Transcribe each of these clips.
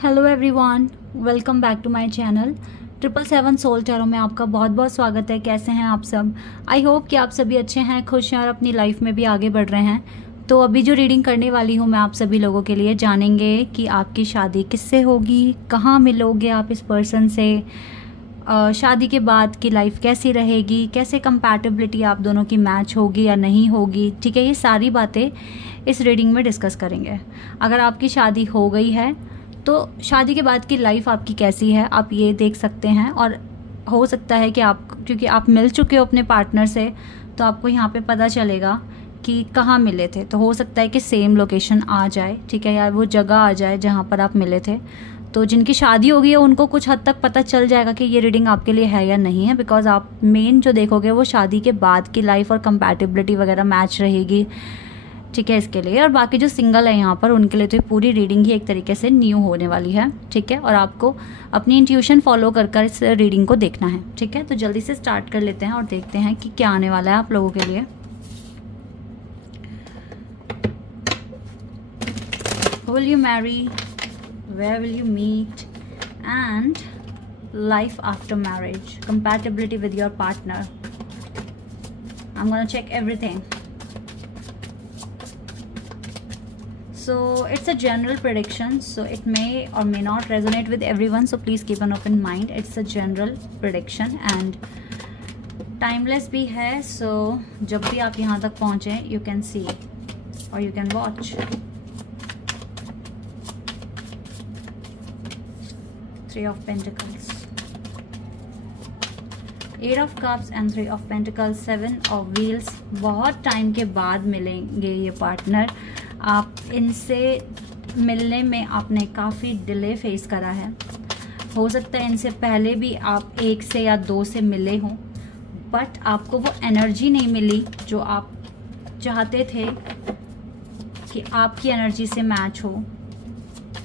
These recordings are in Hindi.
Hello everyone, welcome back to my channel 777 soul tarot में आपका बहुत बहुत स्वागत है। कैसे हैं आप सब? आई होप कि आप सभी अच्छे हैं, खुश हैं और अपनी लाइफ में भी आगे बढ़ रहे हैं। तो अभी जो रीडिंग करने वाली हूँ मैं आप सभी लोगों के लिए, जानेंगे कि आपकी शादी किससे होगी, कहाँ मिलोगे आप इस पर्सन से, शादी के बाद की लाइफ कैसी रहेगी, कैसे कंपैटिबिलिटी आप दोनों की मैच होगी या नहीं होगी। ठीक है, ये सारी बातें इस रीडिंग में डिस्कस करेंगे। अगर आपकी शादी हो गई है तो शादी के बाद की लाइफ आपकी कैसी है आप ये देख सकते हैं। और हो सकता है कि आप, क्योंकि आप मिल चुके हो अपने पार्टनर से, तो आपको यहाँ पे पता चलेगा कि कहाँ मिले थे। तो हो सकता है कि सेम लोकेशन आ जाए, ठीक है, या वो जगह आ जाए जहाँ पर आप मिले थे। तो जिनकी शादी हो गई है उनको कुछ हद तक पता चल जाएगा कि ये रीडिंग आपके लिए है या नहीं है, बिकॉज आप मेन जो देखोगे वो शादी के बाद की लाइफ और कंपैटिबिलिटी वगैरह मैच रहेगी। ठीक है, इसके लिए। और बाकी जो सिंगल है यहाँ पर उनके लिए तो पूरी रीडिंग ही एक तरीके से न्यू होने वाली है। ठीक है, और आपको अपनी इंट्यूशन फॉलो कर इस रीडिंग को देखना है। ठीक है, तो जल्दी से स्टार्ट कर लेते हैं और देखते हैं कि क्या आने वाला है आप लोगों के लिए। Will you marry, where will you meet, and life after marriage, compatibility with your partner. I am gonna check everything. So it's a general prediction, so it may or may not resonate with everyone, so please keep an open mind. It's a general prediction and timeless भी है, so जब भी आप यहाँ तक पहुँचे you can see or you can watch. 3 of Pentacles, 8 of Cups and 3 of Pentacles, 7 of Wheels. बहुत टाइम के बाद मिलेंगे ये पार्टनर। आप इनसे मिलने में आपने काफ़ी डिले फेस करा है। हो सकता है इनसे पहले भी आप 1 से या 2 से मिले हों, बट आपको वो एनर्जी नहीं मिली जो आप चाहते थे कि आपकी एनर्जी से मैच हो,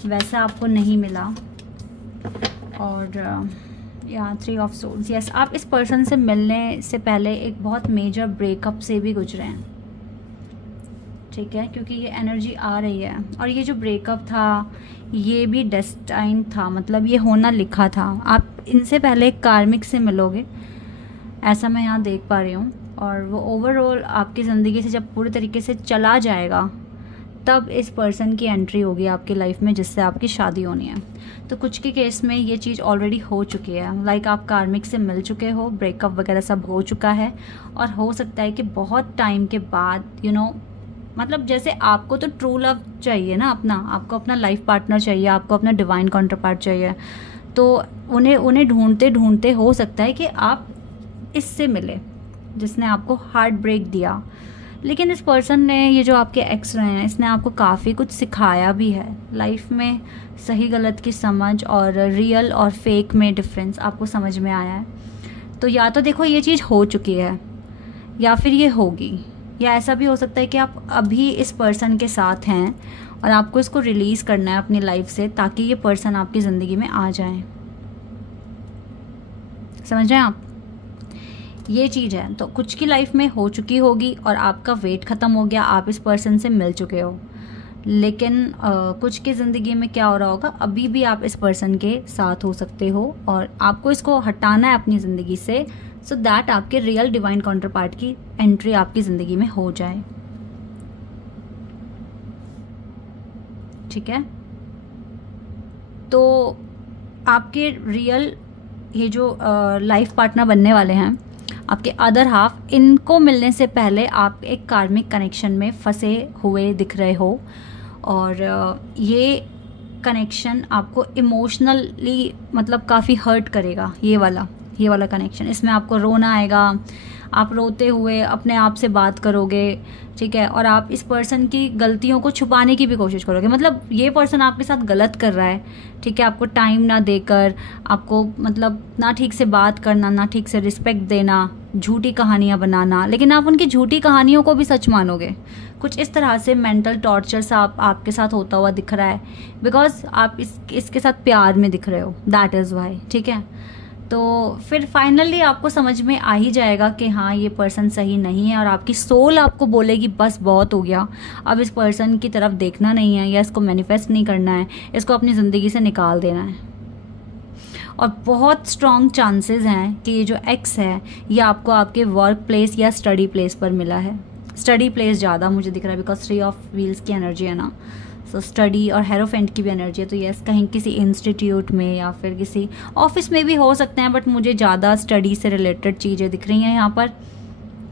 वैसा आपको नहीं मिला। और या 3 ऑफ सोल्स, यस, आप इस पर्सन से मिलने से पहले एक बहुत मेजर ब्रेकअप से भी गुजरे हैं। ठीक है, क्योंकि ये एनर्जी आ रही है और ये जो ब्रेकअप था ये भी डेस्टाइन था, मतलब ये होना लिखा था। आप इनसे पहले एक कार्मिक से मिलोगे, ऐसा मैं यहाँ देख पा रही हूँ। और वो ओवरऑल आपकी ज़िंदगी से जब पूरी तरीके से चला जाएगा तब इस पर्सन की एंट्री होगी आपकी लाइफ में, जिससे आपकी शादी होनी है। तो कुछ के केस में ये चीज़ ऑलरेडी हो चुकी है, लाइक आप कार्मिक से मिल चुके हो, ब्रेकअप वगैरह सब हो चुका है। और हो सकता है कि बहुत टाइम के बाद मतलब जैसे आपको तो ट्रू लव चाहिए ना, आपको अपना लाइफ पार्टनर चाहिए, आपको अपना डिवाइन काउंटरपार्ट चाहिए। तो उन्हें ढूंढते ढूंढते हो सकता है कि आप इससे मिले जिसने आपको हार्ट ब्रेक दिया। लेकिन इस पर्सन ने, ये जो आपके एक्स रहे हैं, इसने आपको काफ़ी कुछ सिखाया भी है लाइफ में। सही गलत की समझ और रियल और फेक में डिफरेंस आपको समझ में आया है। तो या तो देखो ये चीज़ हो चुकी है या फिर ये होगी, या ऐसा भी हो सकता है कि आप अभी इस पर्सन के साथ हैं और आपको इसको रिलीज़ करना है अपनी लाइफ से, ताकि ये पर्सन आपकी ज़िंदगी में आ जाए। समझ रहे हैं आप? ये चीज़ है। तो कुछ की लाइफ में हो चुकी होगी और आपका वेट ख़त्म हो गया, आप इस पर्सन से मिल चुके हो। लेकिन कुछ की ज़िंदगी में क्या हो रहा होगा, अभी भी आप इस पर्सन के साथ हो सकते हो और आपको इसको हटाना है अपनी ज़िंदगी से, सो दैट आपके रियल डिवाइन काउंटर पार्ट की एंट्री आपकी ज़िंदगी में हो जाए। ठीक है, तो आपके रियल ये जो लाइफ पार्टनर बनने वाले हैं, आपके अदर हाफ, इनको मिलने से पहले आप एक कार्मिक कनेक्शन में फंसे हुए दिख रहे हो। और ये कनेक्शन आपको इमोशनली मतलब काफ़ी हर्ट करेगा। ये वाला कनेक्शन, इसमें आपको रोना आएगा, आप रोते हुए अपने आप से बात करोगे। ठीक है, और आप इस पर्सन की गलतियों को छुपाने की भी कोशिश करोगे। मतलब ये पर्सन आपके साथ गलत कर रहा है, ठीक है, आपको टाइम ना देकर, आपको मतलब ना ठीक से बात करना, ना ठीक से रिस्पेक्ट देना, झूठी कहानियाँ बनाना, लेकिन आप उनकी झूठी कहानियों को भी सच मानोगे। कुछ इस तरह से मेंटल टॉर्चर सा आपके साथ होता हुआ दिख रहा है, बिकॉज आप इसके साथ प्यार में दिख रहे हो, दैट इज़ वाई। ठीक है, तो फिर फाइनली आपको समझ में आ ही जाएगा कि हाँ ये पर्सन सही नहीं है, और आपकी सोल आपको बोलेगी बस बहुत हो गया, अब इस पर्सन की तरफ देखना नहीं है, या इसको मैनिफेस्ट नहीं करना है, इसको अपनी ज़िंदगी से निकाल देना है। और बहुत स्ट्रॉन्ग चांसेस हैं कि ये जो एक्स है ये आपको आपके वर्क प्लेस या स्टडी प्लेस पर मिला है। स्टडी प्लेस ज़्यादा मुझे दिख रहा है, बिकॉज 3 ऑफ व्हील्स की एनर्जी है ना, सो स्टडी और हेरोफेंट की भी एनर्जी है। तो यस, कहीं किसी इंस्टीट्यूट में या फिर किसी ऑफिस में भी हो सकते हैं, बट मुझे ज़्यादा स्टडी से रिलेटेड चीज़ें दिख रही हैं यहाँ पर,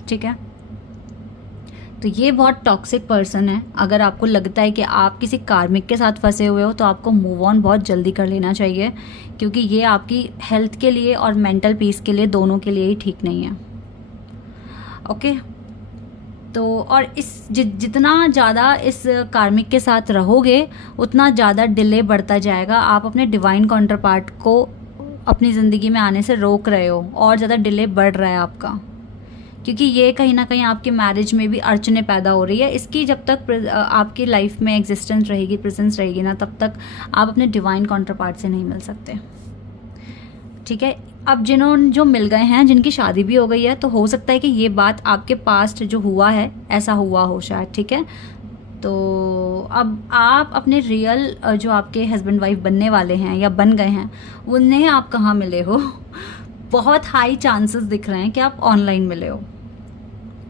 ठीक है। तो ये बहुत टॉक्सिक पर्सन है। अगर आपको लगता है कि आप किसी कार्मिक के साथ फंसे हुए हो तो आपको मूव ऑन बहुत जल्दी कर लेना चाहिए, क्योंकि ये आपकी हेल्थ के लिए और मेंटल पीस के लिए, दोनों के लिए ही ठीक नहीं है। ओके, तो और इस जितना ज़्यादा इस कार्मिक के साथ रहोगे उतना ज़्यादा डिले बढ़ता जाएगा। आप अपने डिवाइन काउंटर पार्ट को अपनी ज़िंदगी में आने से रोक रहे हो, और ज़्यादा डिले बढ़ रहा है आपका, क्योंकि ये कहीं ना कहीं आपकी मैरिज में भी अड़चने पैदा हो रही है। इसकी जब तक आपकी लाइफ में एग्जिस्टेंस रहेगी, प्रेजेंस रहेगी ना, तब तक आप अपने डिवाइन काउंटर पार्ट से नहीं मिल सकते, ठीक है। अब जो मिल गए हैं, जिनकी शादी भी हो गई है, तो हो सकता है कि ये बात आपके पास्ट जो हुआ है ऐसा हुआ हो शायद, ठीक है। तो अब आप अपने रियल जो आपके हस्बैंड वाइफ बनने वाले हैं या बन गए हैं, उन्हें आप कहाँ मिले हो? बहुत हाई चांसेस दिख रहे हैं कि आप ऑनलाइन मिले हो,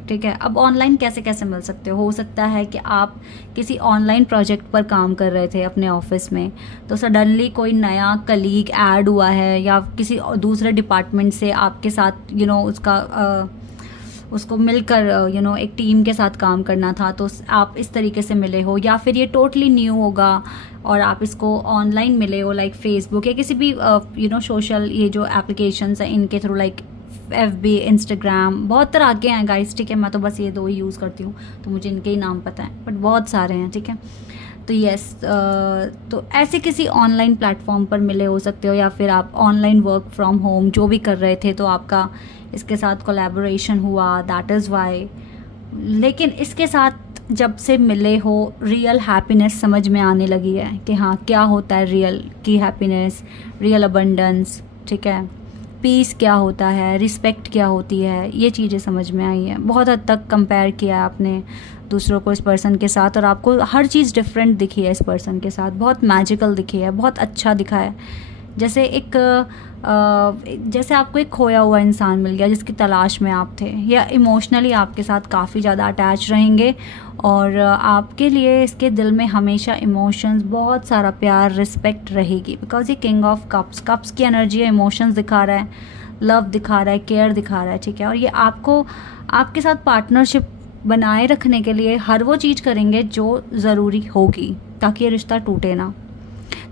ठीक है। अब ऑनलाइन कैसे कैसे मिल सकते हो सकता है कि आप किसी ऑनलाइन प्रोजेक्ट पर काम कर रहे थे अपने ऑफिस में, तो सडनली कोई नया कलीग ऐड हुआ है, या किसी दूसरे डिपार्टमेंट से आपके साथ उसको मिलकर एक टीम के साथ काम करना था, तो आप इस तरीके से मिले हो। या फिर ये टोटली न्यू होगा और आप इसको ऑनलाइन मिले हो, लाइक फेसबुक या किसी भी सोशल ये जो एप्लीकेशंस हैं इनके थ्रू, लाइक FB, इंस्टाग्राम, बहुत तरह के हैं गाइस, ठीक है। मैं तो बस ये 2 ही यूज़ करती हूँ, तो मुझे इनके ही नाम पता है, बट बहुत सारे हैं, ठीक है। तो यस, तो ऐसे किसी ऑनलाइन प्लेटफॉर्म पर मिले हो सकते हो, या फिर आप ऑनलाइन वर्क फ्रॉम होम जो भी कर रहे थे तो आपका इसके साथ कोलैबोरेशन हुआ, दैट इज़ वाई। लेकिन इसके साथ जब से मिले हो, रियल हैप्पीनेस समझ में आने लगी है कि हाँ क्या होता है रियल की हैप्पीनेस, रियल अबंडेंस, ठीक है। पीस क्या होता है, रिस्पेक्ट क्या होती है, ये चीज़ें समझ में आई हैं। बहुत हद तक कंपेयर किया है आपने दूसरों को इस पर्सन के साथ, और आपको हर चीज़ डिफरेंट दिखी है इस पर्सन के साथ, बहुत मैजिकल दिखी है, बहुत अच्छा दिखा है। जैसे जैसे आपको एक खोया हुआ इंसान मिल गया जिसकी तलाश में आप थे, या इमोशनली आपके साथ काफ़ी ज़्यादा अटैच रहेंगे, और आपके लिए इसके दिल में हमेशा इमोशंस, बहुत सारा प्यार, रिस्पेक्ट रहेगी, बिकॉज ये किंग ऑफ कप्स की एनर्जी है। इमोशंस दिखा रहा है, लव दिखा रहा है, केयर दिखा रहा है, ठीक है। और ये आपको आपके साथ पार्टनरशिप बनाए रखने के लिए हर वो चीज़ करेंगे जो ज़रूरी होगी ताकि ये रिश्ता टूटे ना।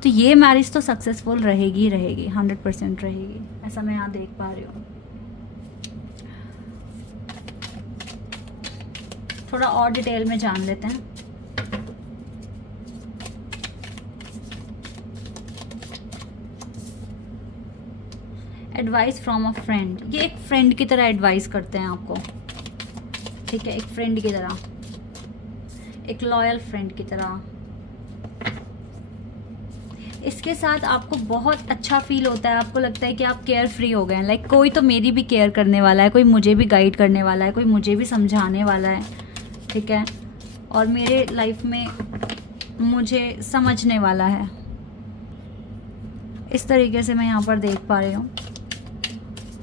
तो ये मैरिज तो सक्सेसफुल रहेगी 100% रहेगी, ऐसा मैं यहाँ देख पा रही हूँ। थोड़ा और डिटेल में जान लेते हैं। एडवाइस फ्रॉम अ फ्रेंड, ये एक फ्रेंड की तरह एडवाइस करते हैं आपको, ठीक है, एक फ्रेंड की तरह, एक लॉयल फ्रेंड की तरह। इसके साथ आपको बहुत अच्छा फील होता है, आपको लगता है कि आप केयर फ्री हो गए हैं, लाइक कोई तो मेरी भी केयर करने वाला है, कोई मुझे भी गाइड करने वाला है, कोई मुझे भी समझाने वाला है, ठीक है, और मेरे लाइफ में मुझे समझने वाला है। इस तरीके से मैं यहाँ पर देख पा रही हूँ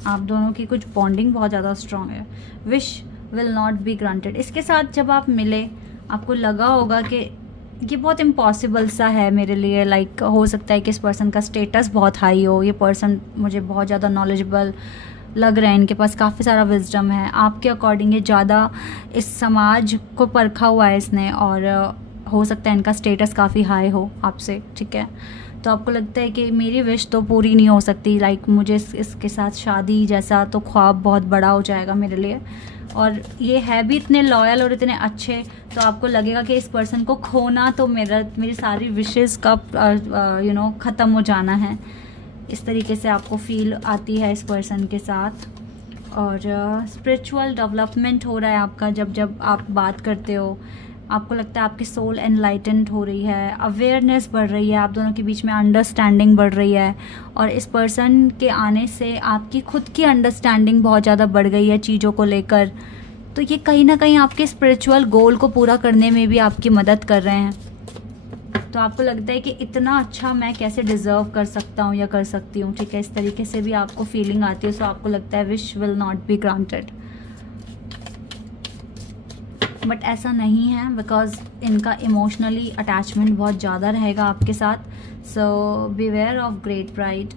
आप दोनों की कुछ बॉन्डिंग बहुत ज़्यादा स्ट्रांग है। Wish will not be granted, इसके साथ जब आप मिले आपको लगा होगा कि ये बहुत इम्पॉसिबल सा है मेरे लिए, लाइक हो सकता है कि इस पर्सन का स्टेटस बहुत हाई हो, ये पर्सन मुझे बहुत ज़्यादा नॉलेजेबल लग रहा है, इनके पास काफ़ी सारा विजडम है, आपके अकॉर्डिंग ये ज़्यादा इस समाज को परखा हुआ है इसने, और हो सकता है इनका स्टेटस काफ़ी हाई हो आपसे, ठीक है। तो आपको लगता है कि मेरी विश तो पूरी नहीं हो सकती, लाइक मुझे इसके साथ शादी जैसा तो ख्वाब बहुत बड़ा हो जाएगा मेरे लिए, और ये है भी इतने लॉयल और इतने अच्छे, तो आपको लगेगा कि इस पर्सन को खोना तो मेरी सारी विशेस का ख़त्म हो जाना है। इस तरीके से आपको फील आती है इस पर्सन के साथ। और स्पिरिचुअल डेवलपमेंट हो रहा है आपका जब जब आप बात करते हो, आपको लगता है आपकी सोल एनलाइटेंड हो रही है, अवेयरनेस बढ़ रही है, आप दोनों के बीच में अंडरस्टैंडिंग बढ़ रही है, और इस पर्सन के आने से आपकी खुद की अंडरस्टैंडिंग बहुत ज़्यादा बढ़ गई है चीज़ों को लेकर। तो ये कहीं ना कहीं आपके स्पिरिचुअल गोल को पूरा करने में भी आपकी मदद कर रहे हैं। तो आपको लगता है कि इतना अच्छा मैं कैसे डिज़र्व कर सकता हूँ या कर सकती हूँ, ठीक है, इस तरीके से भी आपको फीलिंग आती है। सो आपको लगता है wish will not be granted, but ऐसा नहीं है, बिकॉज इनका इमोशनली अटैचमेंट बहुत ज़्यादा रहेगा आपके साथ। सो बीवेयर ऑफ ग्रेट प्राइड।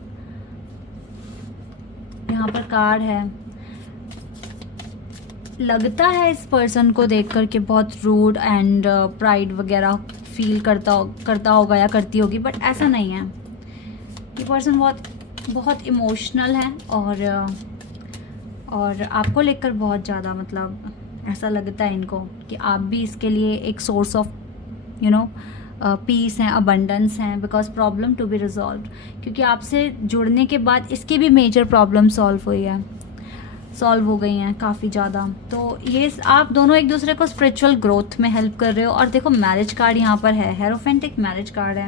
यहाँ पर कार्ड है, लगता है इस पर्सन को देखकर कि बहुत रूड एंड प्राइड वगैरह फील करता होगा या करती होगी, बट ऐसा नहीं है। ये पर्सन बहुत इमोशनल है और आपको लेकर बहुत ज़्यादा, मतलब ऐसा लगता है इनको कि आप भी इसके लिए एक सोर्स ऑफ पीस हैं, अबंडेंस हैं, because problem to be resolve, क्योंकि आपसे जुड़ने के बाद इसकी भी मेजर प्रॉब्लम सॉल्व हो गई हैं काफ़ी ज़्यादा। तो ये आप दोनों एक दूसरे को स्पिरिचुअल ग्रोथ में हेल्प कर रहे हो। और देखो मैरिज कार्ड यहाँ पर है, हेरोफेंटिक मैरिज कार्ड है।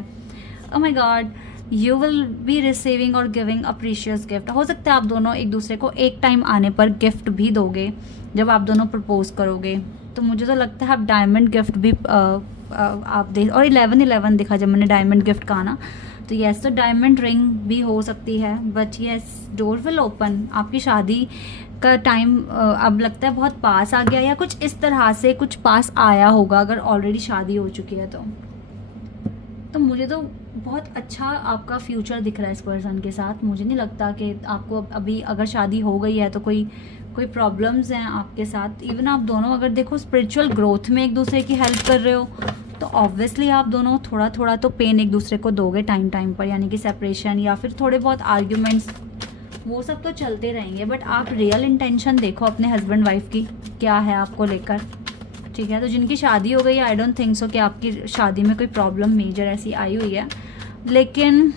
Oh my God, you will be receiving और गिविंग अ प्रीशियस गिफ्ट। हो सकता है आप दोनों एक दूसरे को एक टाइम आने पर गिफ्ट भी दोगे जब आप दोनों प्रपोज करोगे। तो मुझे तो लगता है आप डायमंड गिफ्ट भी आप दे, और 11-11 दिखा जब मैंने डायमंड गिफ्ट कहा ना, तो यस, तो डायमंड रिंग भी हो सकती है। But yes, door will open. आपकी शादी का टाइम अब लगता है बहुत पास आ गया, या कुछ इस तरह से कुछ पास आया होगा अगर ऑलरेडी शादी हो चुकी है तो मुझे तो बहुत अच्छा आपका फ्यूचर दिख रहा है इस पर्सन के साथ। मुझे नहीं लगता कि आपको अभी अगर शादी हो गई है तो कोई प्रॉब्लम्स हैं आपके साथ। इवन आप दोनों अगर देखो स्पिरिचुअल ग्रोथ में एक दूसरे की हेल्प कर रहे हो, तो ऑब्वियसली आप दोनों थोड़ा थोड़ा तो पेन एक दूसरे को दोगे टाइम पर, यानी कि सेपरेशन या फिर थोड़े बहुत आर्ग्यूमेंट्स, वो सब तो चलते रहेंगे। बट आप रियल इंटेंशन देखो अपने हस्बैंड वाइफ की क्या है आपको लेकर, ठीक है। तो जिनकी शादी हो गई है, आई डोंट थिंक सो कि आपकी शादी में कोई प्रॉब्लम मेजर ऐसी आई हुई है। लेकिन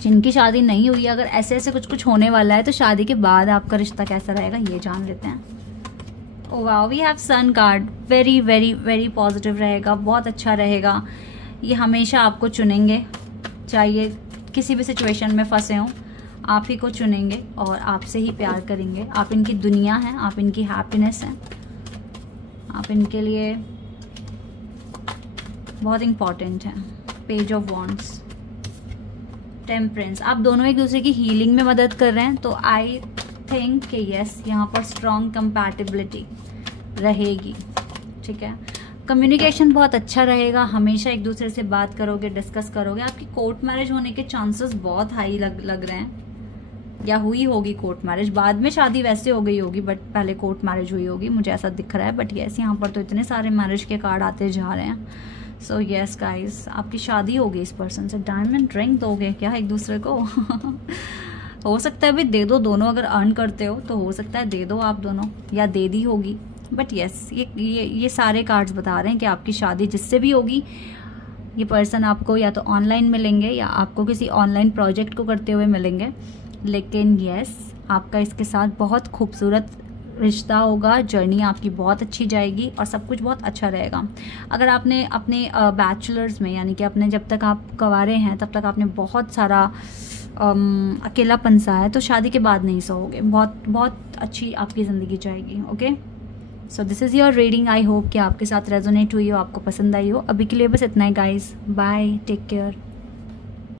जिनकी शादी नहीं हुई है, अगर ऐसे कुछ होने वाला है, तो शादी के बाद आपका रिश्ता कैसा रहेगा ये जान लेते हैं। Oh wow, we have sun card. Very very very positive रहेगा, बहुत अच्छा रहेगा। ये हमेशा आपको चुनेंगे, चाहे किसी भी सिचुएशन में फंसे हों, आप ही को चुनेंगे और आपसे ही प्यार करेंगे। आप इनकी दुनिया हैं, आप इनकी हैप्पीनेस हैं, आप इनके लिए बहुत इम्पॉर्टेंट हैं। Page of wands, temperance. आप दोनों एक दूसरे की हीलिंग में मदद कर रहे हैं, तो आई थिंक कि यस, यहाँ पर स्ट्रॉन्ग कंपैटिबिलिटी रहेगी, ठीक है। कम्युनिकेशन बहुत अच्छा रहेगा, हमेशा एक दूसरे से बात करोगे, डिस्कस करोगे। आपकी कोर्ट मैरिज होने के चांसेस बहुत हाई लग रहे हैं, या हुई होगी कोर्ट मैरिज। बाद में शादी वैसे हो गई होगी, बट पहले कोर्ट मैरिज हुई होगी, मुझे ऐसा दिख रहा है। बट यस, यहाँ पर तो इतने सारे मैरिज के कार्ड आते जा रहे हैं। सो यस गाइस, आपकी शादी होगी इस पर्सन से। डायमंड रिंग दोगे क्या एक दूसरे को? हो सकता है भी दे दो दोनों, अगर अर्न करते हो तो हो सकता है दे दो आप दोनों, या दे दी होगी। बट यस, ये सारे कार्ड्स बता रहे हैं कि आपकी शादी जिससे भी होगी, ये पर्सन आपको या तो ऑनलाइन मिलेंगे या आपको किसी ऑनलाइन प्रोजेक्ट को करते हुए मिलेंगे। लेकिन यस, आपका इसके साथ बहुत खूबसूरत रिश्ता होगा, जर्नी आपकी बहुत अच्छी जाएगी और सब कुछ बहुत अच्छा रहेगा। अगर आपने अपने बैचलर्स में, यानी कि अपने जब तक आप कवारे हैं तब तक आपने बहुत सारा अकेलापन सा है, तो शादी के बाद नहीं सहोगे, बहुत बहुत अच्छी आपकी ज़िंदगी जाएगी। Okay, so this is your reading. I hope कि आपके साथ रेजोनेट हुई हो, आपको पसंद आई हो। अभी के लिए बस इतना ही गाइज, बाय, टेक केयर।